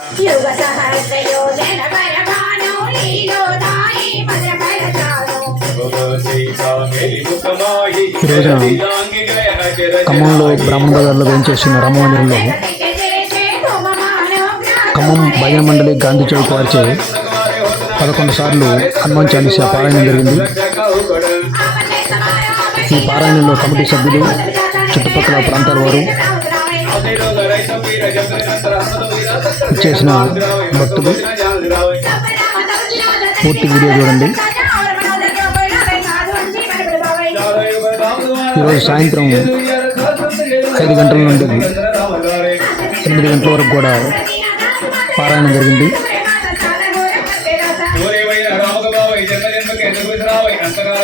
ఈరోజు ఖమ్మంలో బ్రాహ్మణ బజార్లో వేయించేస్తున్న రామమందిరంలో ఖమ్మం భజన మండలి గాంధీ చౌక్ వారిచే 11 సార్లు హనుమాన్ చాలీసా పారాయణం జరిగింది. ఈ పారాయణంలో కమిటీ సభ్యులు, చుట్టుపక్కల ప్రాంతాల వారు, చేసిన భక్తులు పూర్తి వీడియో చూడండి. ఈరోజు సాయంత్రం 5 గంటల నుండి 8 గంటల వరకు కూడా పారాయణం జరిగింది.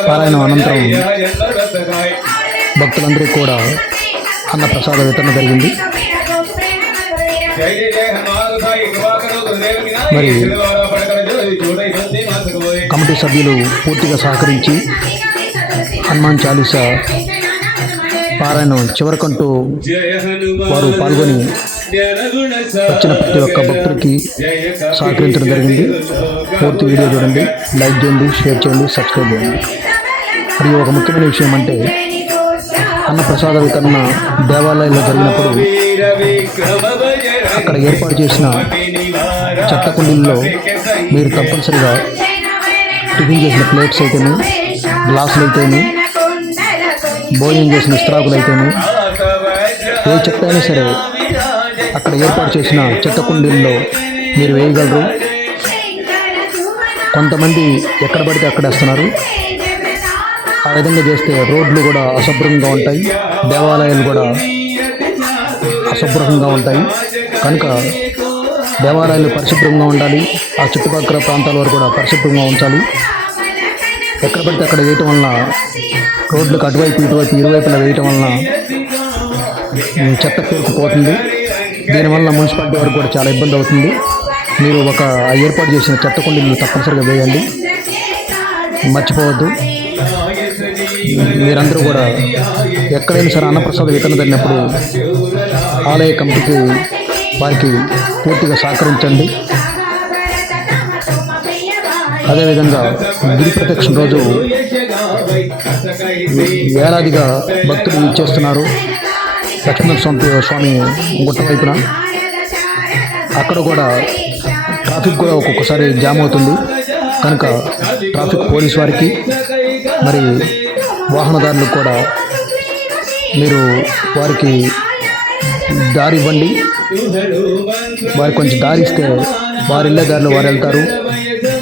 పారాయణం అనంతరం భక్తులందరికీ కూడా అన్న ప్రసాద వితరణ జరిగింది. మరి కమిటీ సభ్యులు పూర్తిగా సహకరించి హనుమాన్ చాలీసా పారాయణం చివరికంటూ వారు పాల్గొని వచ్చిన ప్రతి ఒక్క భక్తుడికి సహకరించడం జరిగింది. పూర్తి వీడియో చూడండి, లైక్ చేయండి, షేర్ చేయండి, సబ్స్క్రైబ్ చేయండి. మరియు ఒక ముఖ్యమైన విషయం అంటే, అన్న ప్రసాద వితరణ దేవాలయంలో జరిగినప్పుడు అక్కడ ఏర్పాటు చేసిన చెత్త కుండీల్లో మీరు తప్పనిసరిగా టిఫిన్ చేసిన ప్లేట్స్ అయితేనే, గ్లాసులు అయితేనే, భోజనం చేసిన ఇస్త్రాకులు అయితేనే, ఏ చెత్త అయినా సరే అక్కడ ఏర్పాటు చేసిన చెత్త కుండీల్లో మీరు వేయగలరు. కొంతమంది ఎక్కడ పడితే అక్కడ వేస్తున్నారు. ఆ విధంగా చేస్తే రోడ్లు కూడా అశుభ్రంగా ఉంటాయి, దేవాలయాలు కూడా అశుభ్రంగా ఉంటాయి. కనుక దేవాలయాలు పరిశుభ్రంగా ఉండాలి, ఆ చుట్టుపక్కల ప్రాంతాల వారు కూడా పరిశుభ్రంగా ఉంచాలి. ఎక్కడ పడితే అక్కడ వేయటం వలన, రోడ్లకు అటువైపు ఇటువైపు ఇరువైపులా వేయటం వలన చెత్త పేరుకుపోతుంది. దీనివల్ల మున్సిపాలిటీ వారికి కూడా చాలా ఇబ్బంది అవుతుంది. మీరు ఏర్పాటు చేసిన చెత్త కుండీలు తప్పనిసరిగా వేయండి, మర్చిపోవద్దు. మీరందరూ కూడా ఎక్కడైనా సరే అన్నప్రసాద వితరణ జరిగినప్పుడు ఆలయ కమిటీకి వారికి పూర్తిగా సహకరించండి. అదేవిధంగా గిరి ప్రదక్షిణ రోజు వేలాదిగా భక్తులు ఇచ్చేస్తున్నారు లక్ష్మణస్వామి గుట్ట వైపున. అక్కడ కూడా ట్రాఫిక్ కూడా ఒక్కొక్కసారి జామ్ అవుతుంది. కనుక ట్రాఫిక్ పోలీస్ వారికి, మరి వాహనదారులకు కూడా మీరు వారికి దారి ఇవ్వండి. వారికి కొంచెం దారి ఇస్తే వారు వెళ్ళే దారిలో వారు వెళ్తారు.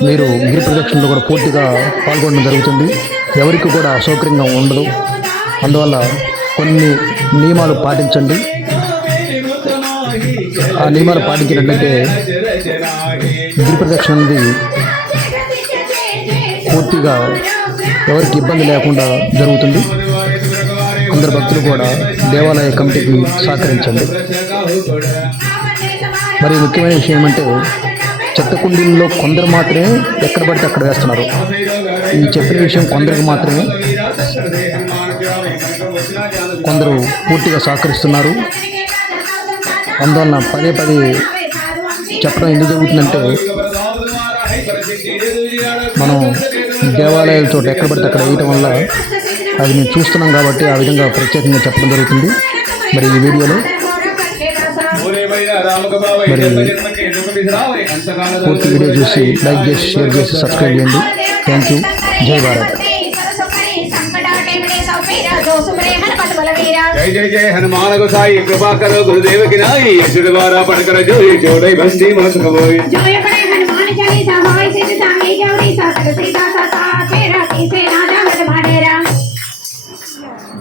మీరు గిరి ప్రదక్షిణలో కూడా పూర్తిగా పాల్గొనడం జరుగుతుంది. ఎవరికి కూడా అసౌకర్యంగా ఉండదు. అందువల్ల కొన్ని నియమాలు పాటించండి. ఆ నియమాలు పాటించినట్లయితే గిరి ప్రదక్షిణ అనేది పూర్తిగా ఎవరికి ఇబ్బంది లేకుండా జరుగుతుంది. అందరు భక్తులు కూడా దేవాలయ కమిటీకి సహకరించండి. మరి ముఖ్యమైన విషయం ఏమంటే, చెత్త కుండీల్లో కొందరు మాత్రమే ఎక్కడ పడితే అక్కడ వేస్తున్నారు. ఈ చెప్పిన విషయం కొందరికి మాత్రమే. కొందరు పూర్తిగా సహకరిస్తున్నారు. అందువలన పదే చెప్పడం ఎందుకు జరుగుతుందంటే, మనం దేవాలయాల చోట ఎక్కడ పడితే అక్కడ వేయటం వల్ల అది మేము చూస్తున్నాం కాబట్టి ఆ విధంగా ప్రత్యేకంగా చెప్పడం జరుగుతుంది. మరి ఈ వీడియోలో పూర్తి వీడియో చూసి లైక్ చేసి, షేర్ చేసి, సబ్స్క్రైబ్ చేయండి. Thank you. జై భారత్. जय जय जय हनुमान गोसाई कृपा करो गुरुदेव की नाई अशुर द्वारा पढ़ कर जोई जोड़े बंदी मत खबोई जोय पढ़े हनुमान चालीसा होय सिद्ध सांगे जवड़ी सात सीता सता तेरा किसे राजा मत भाडेरा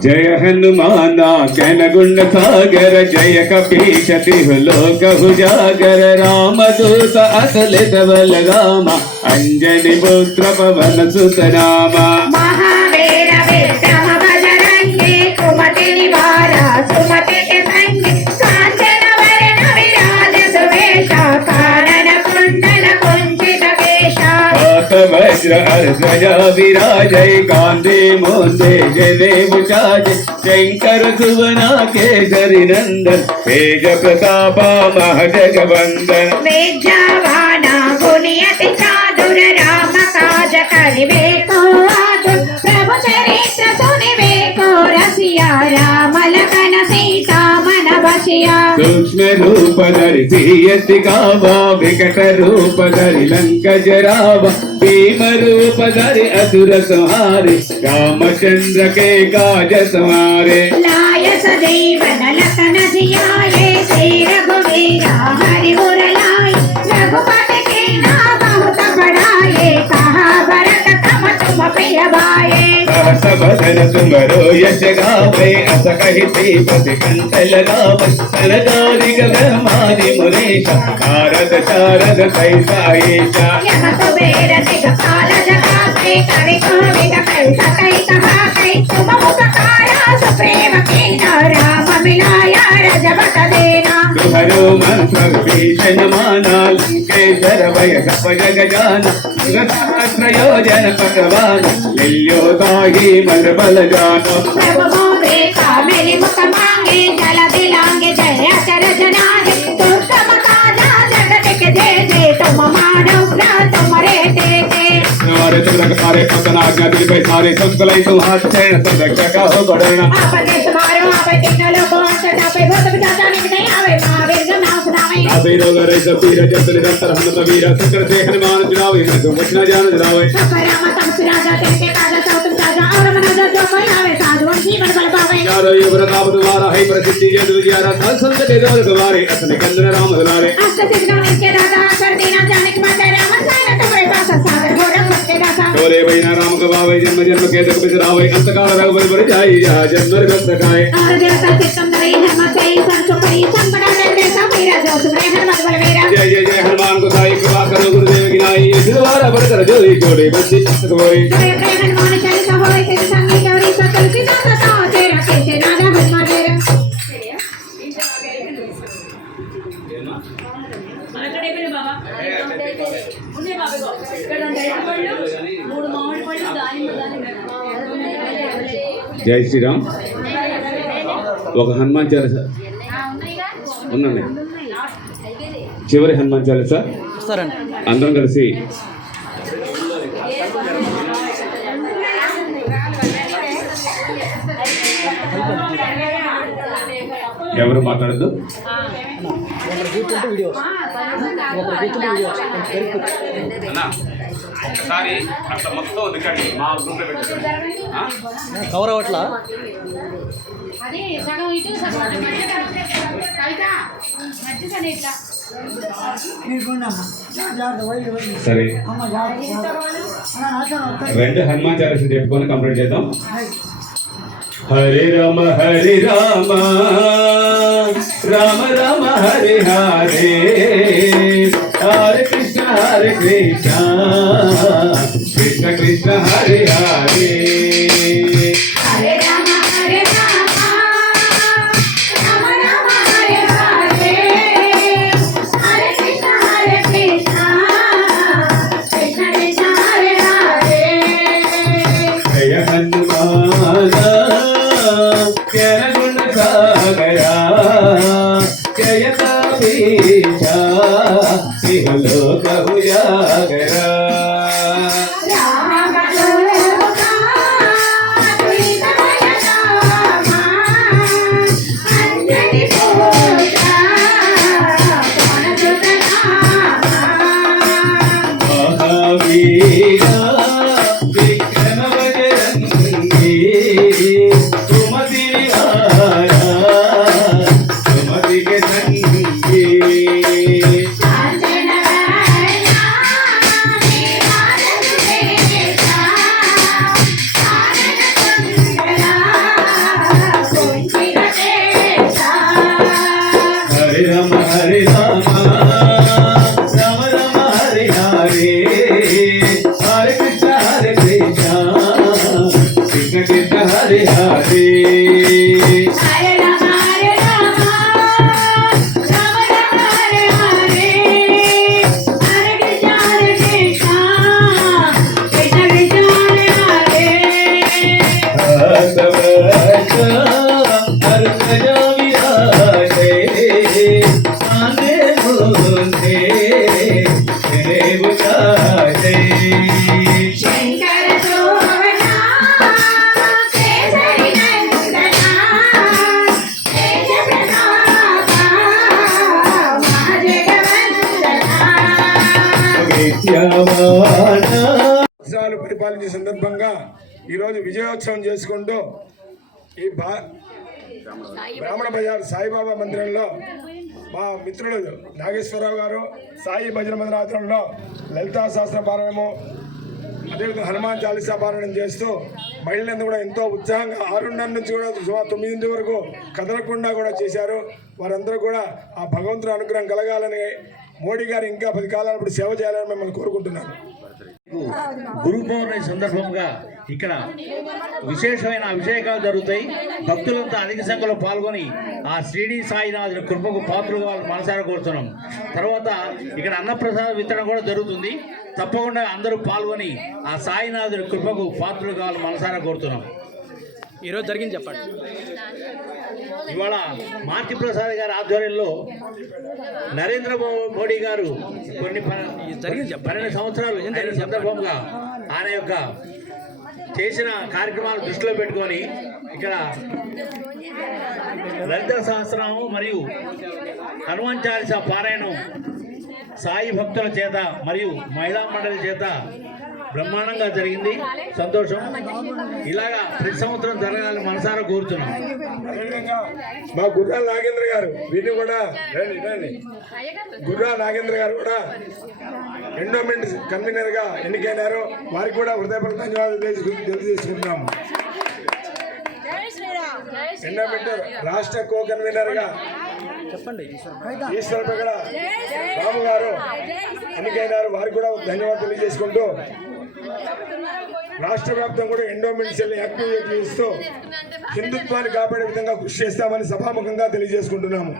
जय हनुमान कैन गुण सागर जय कपीश तिहु लोक उजागर राम दूत असलित बल रामा अंजनी पुत्र पवन सुत नामा महावीर विक्रम बजरंगी कुमति निवार सुमति के संगी कांचन वरण विराज सुवेशा कानन कुंडल कुंचित केशा वज्र ध्वजा विराजय कांधे मोंदे जने मुचाज शंकर सुवना केसरी नंदन तेज प्रताप महजगवंदन वेद्यवाना गुणियति चादुर राम काज करिबेको आतुर प्रभु चरित्र सुनिबेको रसिया राम लखन सीता मन बसिया सूक्ष्म रूप धरि सियति गावा विकट रूप धरि लंक जरावा भीम रूप धरि असुर संहारे रामचंद्र के काज संहारे लाय सजीवन लखन जियाए श्री रघुवीरा हरि गुर लाए रघुपति के नाम बहुत बढ़ाए कहा भरत तम तुम प्रिय भाए सहस बदन तुमरो यश गावे अस कहि श्रीपति कंठ लगावे सनकारिक ब्रह्मादि मुनीश नारद शारद सहिता ईशा यह कुबेर दिगपाल जगाते कवि कोविद कवि सकई कहाते तुम उपकारा सुप्रेम कीना राम मिलाया रजबत देना तुहरो मंत्र भीषण माना लंकेश्वर भय सब जग जाना सहस्रयोजन पटवान लियो ताहि मन बल जानो प्रभु मोरे का मेरे मुख मांगे जल दिलांगे जय अचरज नागे दुर्गम काजा जगत के जय जय तुम मानो तुम्हारे तेते तुम्हारे तिलक सारे पतन आज्ञा दिल पे सारे संकलई तुम हाथ चरण सब रक्षा हो गणना आप देश मारो आप तीन लोगों से पे भूत विचार नहीं आवे महावीर का नाम सुनावे अभी रोग रे सब पीर जत निरंतर हनुमत वीर शंकर से हनुमान जुड़ावे मैं तुम वचना जान जुड़ावे राम तम सुराजा तेरे काजा सौतम साजा और मनोजा जो कोई आवे साधु जीवन बल पावे यारो ये प्रताप तुम्हारा है प्रसिद्धि जय दुजियारा साल संत के दौर गवारे असने कंदन राम दुलारे अष्ट सिद्धों के दाता कर देना जाने के बाद राम सारा तुम्हारे पास सागर घोड़ा सत्य दाता तोरे बैना राम गवावे जन्म जन्म के दुख बिसरावे अंतकाल रघुबर बर जाई जन्म रघुबर सखाए और देवता चित्तम दई हनुमत से संचुपरी संपदा दे सबीरा जो सुरे हनुमत बलवीरा जय जय जय हनुमान को साई कृपा करो गुरुदेव की नाई दिलवारा बड़ कर जोड़ी जोड़े बच्ची सकोई जय जय हनुमान चालीसा होए ते संगी गौरी सकल सीता सता तेरा कैसे राजा हनुमान तेरा జై శ్రీరామ్ ఒక హనుమాన్ చాలీసా ఉందండి చివరి హనుమాన్ చాలీసా అందరం కలిసి ఎవరు మాట్లాడద్దు ఒకసారి అట్లా మొత్తం రికార్డు మా గ్రూప్లో పెట్టండి కవర్ అవ్వట్లా అదే సగం ఇటు సగం కవిత మధ్య ఇట్లా సరే రెండు హనుమాన్ చాలీసా చెప్పుకొని కంప్లీట్ చేద్దాం హరే రామ రామ రామ హరే హరే హరే కృష్ణ కృష్ణ కృష్ణ హరే హరే హరే రామ రామ రామ హరే హరే హరే కృష్ణ కృష్ణ కృష్ణ హరే హరే జయ హనుమాన జ్ఞాన గుణ సాగరా జయ కవీశ ఇహలోక ఉజాగరా देवता जय शंकर सोहना केसरी नंदना तेज प्रतापा विद्यावाना సంవత్సరాలు పరిపాలించే సందర్భంగా ఈరోజు విజయోత్సవం చేసుకుంటూ ఈ బ్రాహ్మణ బజార్ సాయిబాబా మందిరంలో మా మిత్రులు నాగేశ్వరరావు గారు సాయి భజన మందిర ఆధ్వర్యంలో లలితా శాస్త్ర పారాయణము అదేవిధంగా హనుమాన్ చాలీసా పారాయణం చేస్తూ మహిళలందరూ కూడా ఎంతో ఉత్సాహంగా 6:30 నుంచి కూడా సుమారు 9 వరకు కదలకుండా కూడా చేశారు. వారందరూ కూడా ఆ భగవంతుని అనుగ్రహం కలగాలని మోడీ గారు ఇంకా 10 కాలాల పాటు సేవ చేయాలని మిమ్మల్ని కోరుకుంటున్నాను. గురు పౌర్ణమి సందర్భంగా ఇక్కడ విశేషమైన అభిషేకాలు జరుగుతాయి. భక్తులంతా అధిక సంఖ్యలో పాల్గొని ఆ శ్రీడి సాయినాథుని కృపకు పాత్రలు వాళ్ళు మనసారా కోరుతున్నాం. తర్వాత ఇక్కడ అన్నప్రసాద వితరణ కూడా జరుగుతుంది. తప్పకుండా అందరూ పాల్గొని ఆ సాయినాథుని కృపకు పాత్రలు కావాలి మనసారా కోరుతున్నాం. ఈరోజు జరిగింది చెప్పండి. ఇవాళ మార్తి ప్రసాద్ గారి ఆధ్వర్యంలో నరేంద్ర మోడీ గారు కొన్ని 12 సంవత్సరాలు అయిన సందర్భంగా ఆయన యొక్క చేసిన కార్యక్రమాలు దృష్టిలో పెట్టుకొని ఇక్కడ లలిత సహస్రనామం మరియు హనుమాన్ చాలీసా పారాయణం సాయి భక్తుల చేత మరియు మహిళా మండలి చేత బ్రహ్మాండంగా జరిగింది. సంతోషం. ఇలాగా ప్రతి సంవత్సరం జరగాలని మనసారా కోరుతున్నాం. అదేవిధంగా మా గుర్రా నాగేంద్ర గారు వీటిని కూడా రండి గుర్రా నాగేంద్ర గారు కూడా ఎండోమెంట్ కన్వీనర్ గా ఎన్నికైనారు. వారికి కూడా హృదయపూర్వక ధన్యవాదాలు తెలియజేసుకుంటున్నాము. ఎండోమెంట్ రాష్ట్ర కో కన్వీనర్ గా ఈశ్వరపేట రాము గారు ఎన్నికైనారు. వారికి కూడా ధన్యవాదాలు తెలియజేసుకుంటూ రాష్ట్ర వ్యాప్తంగా కూడా ఎండోమెంట్ సెల్ యాక్టివేట్ చేస్తూ హిందుత్వాన్ని కాపాడే విధంగా కృషి చేస్తామని సభాముఖంగా తెలియజేసుకుంటున్నాము.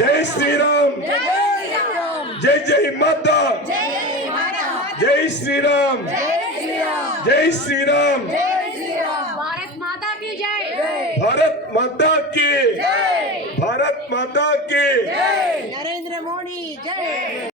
జై శ్రీరామ్, జై జై మాతా, జై శ్రీరామ్, జై శ్రీరామ్, भारत माता की जय, భారత్ మాతా की, భారత్ మాతా की. नरेंद्र मोदी जय।